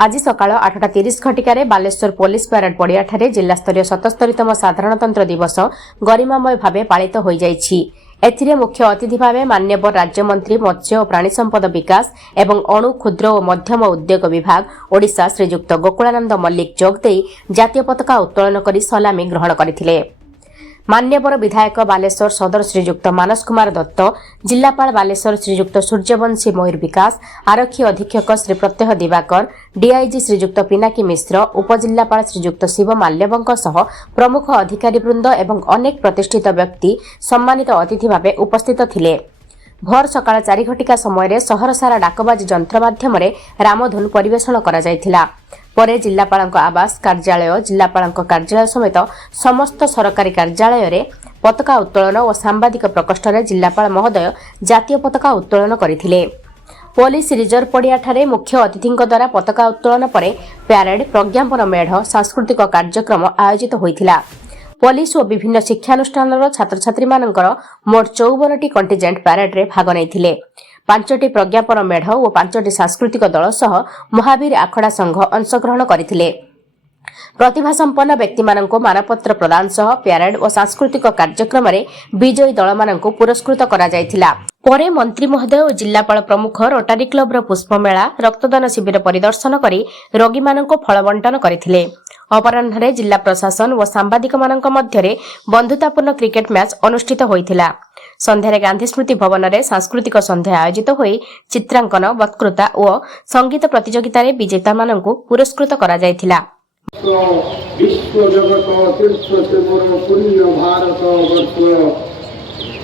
आज सकाळ 8:30 घटिकार Baleshwar police parade पड़ियाठारे जिलास्तरीय 77तम साधारणतंत्र दिवस गरिमामय भावे पालित हो जाइछि। एथिरे मुख्य अतिथि भावे माननीय राज्यमंत्री मत्स्य और प्राणी संपद विकास एवं अणु क्षुद्र और मध्यम उद्योग विभाग ओडिशा श्रीजुक्त गोकुलानंद मल्लिक जोगदे जातीय पताका उत्तोलन कर सलामी ग्रहण करथिले। मान्यवर विधायक बालेश्वर सदर श्रीजुक्त मानस कुमार दत्त, जिलापाल बालेश्वर श्रीजुक्त सूर्यवंशी मयूर विकास, आरक्षी अधीक्षक श्री प्रत्यह दिवाकर, डीआईजी श्रीजुक्त पिनाकी मिश्र, उपजिल्लापाल श्रीजुक्त शिव माल्यवंक सह प्रमुख अधिकारीवृंद एवं अनेक प्रतिष्ठित व्यक्ति सम्मानित अतिथि भावे उपस्थित थिले। भोर सकाळ 4 घटिका समय सहर सारा डाकबाजी यंत्र माध्यम रामधुन परिवेषण करा जायथिला। परे जिलापालक आवास कार्यालय, जिलापालक कार्यालय समेत समस्त सरकारी कार्यालय रे पताका उत्तोलन और सांबादिक प्रकोष्ठ रे जिलापाल महोदय जातीय पताका उत्तोलन करथिले। पुलिस रिजर्व पड़ियाठारे मुख्य अतिथि द्वारा पताका उत्तोलन परे प्यारेड, प्रज्ञापन मेढ़, सांस्कृतिक कार्यक्रम आयोजित होइथिला। पुलिस और विभिन्न शिक्षानुष्ठान छात्र छात्री मानकर मोट 54टी कंटिजेंट प्यारेड रे भाग नैथिले। 5टी प्रज्ञापन मेढ़ और 5टी सांस्कृतिक दल सह महावीर आखड़ा संघ अंशग्रहण करथिले। प्रतिभा संपन्न व्यक्ति माननको मानपत्र प्रदान सह प्यारेड और सांस्कृतिक कार्यक्रम रे विजयी दल माननको पुरस्कृत करा जायथिला। परे मंत्री महोदय और जिलापाल प्रमुख रोटारी क्लब रो पुष्पमेला, रक्तदान शिविर परिदर्शन करी रोगी माननको फल बंटन करथिले। अपराह्न जिला प्रशासन और सांबादिक मानक मध्य बंधुतापूर्ण क्रिकेट मैच अनुष्ठित होइथिला। संध्यारे गांधी स्मृति भवन में सांस्कृतिक संध्या आयोजित होई चित्रांकन, वक्तृता और संगीत प्रतियोगिता रे विजेता माननको पुरस्कृत करा जायथिला। विश्व जगत तीर्थ से मोर पुण्य भारत वर्ष,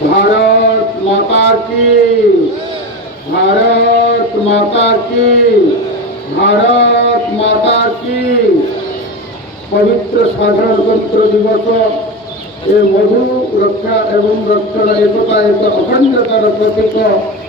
भारत माता की, भारत माता की, भारत माता की। पवित्र साधारणतंत्र दिवस ए मधु रक्षा एवं रक्षण एकता एक अखंडतार प्रतीक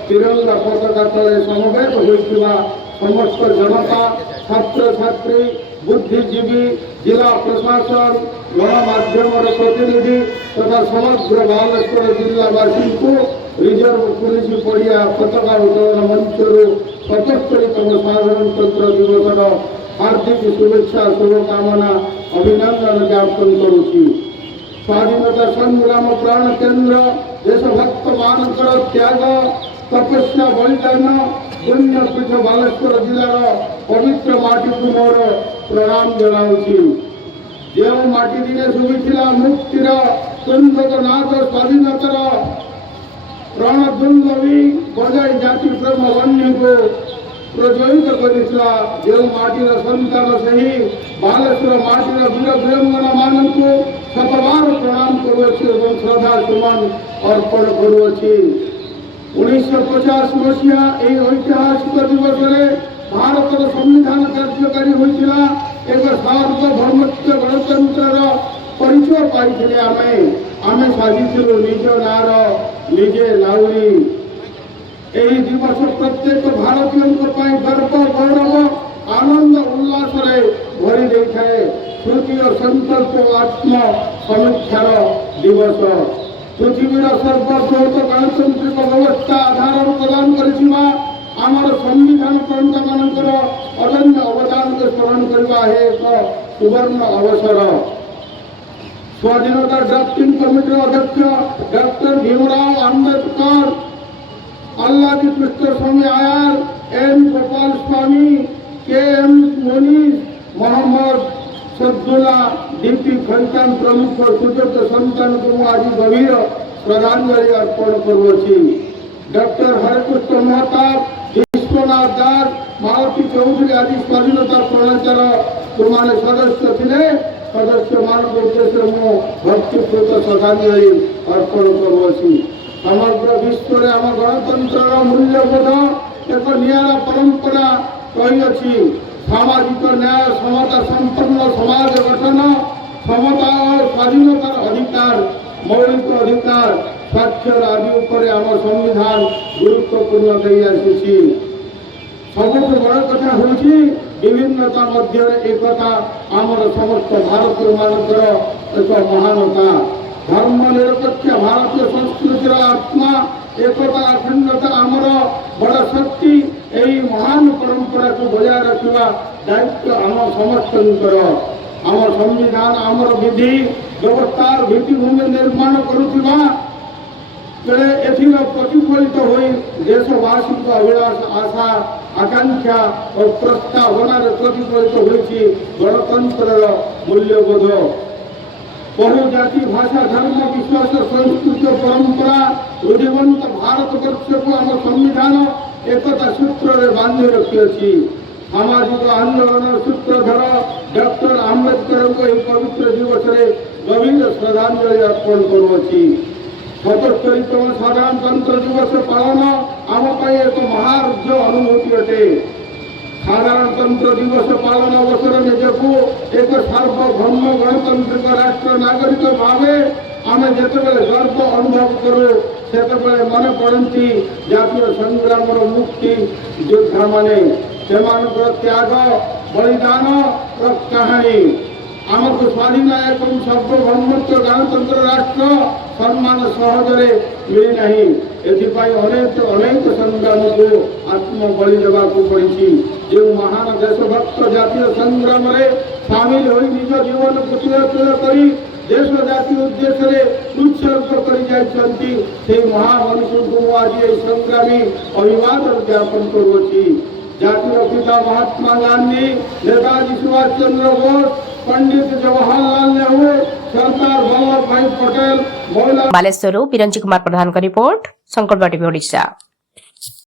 तिरंगा पताका तले समवेत होइथिबा समस्त जनता, छात्र छात्री, बुद्धिजीवी, जिला प्रशासन, गणमाध्यम प्रतिनिधि तथा समग्र बालेश्वर जिलावासी को रिजर्व पुलिस पड़िया पताका उत्तोलन मंच 77तम साधारणतंत्र दिवस हार्दिक शुभेच्छा शुभकामना अभिनंदन ज्ञापन करुछि। स्वाधीनता संग्राम प्राण केन्द्र देशभक्त मानकर त्याग, तपस्या, बलिदान पुण्यपीठ बालेश्वर जिलार पवित्र माटी को मोर प्रणाम जनाऊछि। जो माटी दिने शुभिथिला मुक्तिर सुंदर नाद स्वाधीनतार रणधुंदवी बजाई जाति प्रेम वन्य को प्रज्वलित करिथिला। जो माटीर संतान सही बालेश्वर माटीर वीर वीरांगना माननको शतबार प्रणाम करुछि और श्रद्धा सुमन अर्पण करुछि। 1950 मसीहा এই ঐতিহাসিক দিবসরে ভারতের সংবিধান কার্যকারী হয়েছিল। এক সার্বভৌমত্ব গণতন্ত্রর পরিচয় পাইছিলে। আমি সাজিছিলু নিজ নার নিজে লাউরি। এই দিবস প্রত্যেক ভারতীয়ଙ୍କ ପାଇଁ গর্ব গৌরব आनंद उल्लास भरी दे स्मृति और संकल्प आत्म समीक्षार दिवस। पृथ्वीर सर्वबृहत गणतांत्रिक व्यवस्था आधार प्रदान कर संविधान प्रणेता मानकर अनन्य अवदान को स्मरण करने एक सुवर्ण अवसर। स्वाधीनता ड्राफ्टिंग कमिटी अध्यक्ष डॉक्टर भीमराव आंबेडकर, अल्लादी कृष्ण स्वामी आयार, N Gopal Swami, KM. मुनीस, Mohammad सद्दुल्ला, DP खंचान प्रमुख सुजत संतान को आज गभीर श्रद्धांजलि अर्पण करुछि। डॉक्टर हरिकृष्ण महताब, विश्वनाथ दास, मालती चौधरी आदि स्वाधीनता प्रणेतार जो सदस्य थे सदस्य मान उद्देश्य मु भक्तिपूत श्रद्धांजलि अर्पण करुछि। समग्र विश्व में आम गणतंत्र मूल्यबोध एक निरा परंपरा कही अच्छी। सामाजिक न्याय, समता संपन्न समाज गठन, समता और स्वाधीनतार अधिकार, मौलिक अधिकार, स्वाक्षर आदि उपरे आम संविधान गुरुत्वपूर्ण दे आसी। सबुठ बड़ कथा हूँ विभिन्नता मध्य एकता आमर समस्त भारतीय मानकर एक महानता। धर्म निरपेक्ष भारतीय संस्कृतिर आत्मा एकता अखंडता आमर बड़ शक्ति। এই মহান পরম্পরাକୁ বজায় ରଖିବା ଦାୟିତ୍ୱ ଆମ ସମସ୍ତଙ୍କର। ଆମ ସମ୍ବିଧାନ ଆମର ବିଧି ବ୍ୟବସ୍ଥାର ଭିତ୍ତିଭୂମି ନିର୍ମାଣ କରୁଥିବା ବେଳେ ଏଥିର ପ୍ରତିଫଳିତ ହୋଇ ଦେଶବାସୀଙ୍କ ଅଭିଳାଷ ଆଶା ଆକାଂକ୍ଷା ଓ ପ୍ରସ୍ତାବନାରେ ପ୍ରତିଫଳିତ ହୋଇଛି ଗଣତନ୍ତ୍ରର ମୂଲ୍ୟବୋଧ। ବହୁ ଜାତି ଭାଷା ଧର୍ମ ବିଶ୍ୱାସ ସଂସ୍କୃତି ପରମ୍ପରା ରୁଢ଼ିବନ୍ତ ଭାରତବର୍ଷକୁ ଆମ ସମ୍ବିଧାନ ଏକତା ସୂତ୍ରରେ ବାନ୍ଧି ରଖିଅଛି। ସାମାଜିକ ଆନ୍ଦୋଳନର ସୂତ୍ରଧର ଡକ୍ଟର ଆମ୍ବେଦକରଙ୍କ ଏହି ପବିତ୍ର ଦିବସରେ ଗଭୀର ଶ୍ରଦ୍ଧାଞ୍ଜଳି ଅର୍ପଣ କରୁଅଛି। 77ତମ ସାଧାରଣତନ୍ତ୍ର ଦିବସ ପାଳନ ଆମ ପାଇଁ ଏକ ମହାର୍ଘ୍ୟ ଅନୁଭୂତି ଅଟେ। ସାଧାରଣତନ୍ତ୍ର ଦିବସ ପାଳନ ଅବସର ନିଜକୁ ଏକ ସାର୍ବଭୌମ ଗଣତାନ୍ତ୍ରିକ ରାଷ୍ଟ୍ର ନାଗରିକ ଭାବେ ଆମେ ଯେତେବେଳେ ଗର୍ବ ଅନୁଭବ କରୁ ସେତେବେଳେ ମନେ ପଡ଼ନ୍ତି ଜାତୀୟ ସଂଗ୍ରାମର ମୁକ୍ତି ଯୋଦ୍ଧାମାନେ, ସେମାନଙ୍କର ତ୍ୟାଗ ବଳିଦାନର କାହାଣୀ। ଆମକୁ ସ୍ୱାଧୀନ ଏବଂ ସାର୍ବଭୌମତ୍ୱ ଗଣତନ୍ତ୍ର ରାଷ୍ଟ୍ର ସମ୍ମାନ ସହଜରେ ମିଳିନାହିଁ। ଏଥିପାଇଁ ଅନେକ ସଂଗ୍ରାମକୁ ଆତ୍ମବଳି ଦେବାକୁ ପଡ଼ିଛି। ଯେଉଁ ମହାନ ଦେଶଭକ୍ତ ଜାତୀୟ ସଂଗ୍ରାମରେ ସାମିଲ ହୋଇ ନିଜ ଜୀବନକୁ ତିଳତିଳ କରି ଦେଶ ଜାତି ଉଦ୍ଦେଶ୍ୟରେ ଉତ୍ସର୍ଗ କରି ଯାଇଛନ୍ତି, ସେହି ମହାମନୁଷ୍ୟଙ୍କୁ ମୁଁ ଆଜି ଏହି ସଂଗ୍ରାମୀ ଅଭିବାଦନ ଜ୍ଞାପନ କରୁଅଛି। ଜାତିର ପିତା ମହାତ୍ମା ଗାନ୍ଧୀ, ନେତାଜୀ ସୁଭାଷ ଚନ୍ଦ୍ର ବୋଷ, ପଣ୍ଡିତ ଜବାହରଲାଲ ନେହେରୁ, ସର୍ଦ୍ଦାର ବଲ୍ଲଭ ଭାଇ ପଟେଲ, ବାଲେଶ୍ୱରରୁ ବିରଞ୍ଚି କୁମାର ପ୍ରଧାନଙ୍କ ରିପୋର୍ଟ, ସଂକଳ୍ପ ଟିଭି ଓଡ଼ିଶା।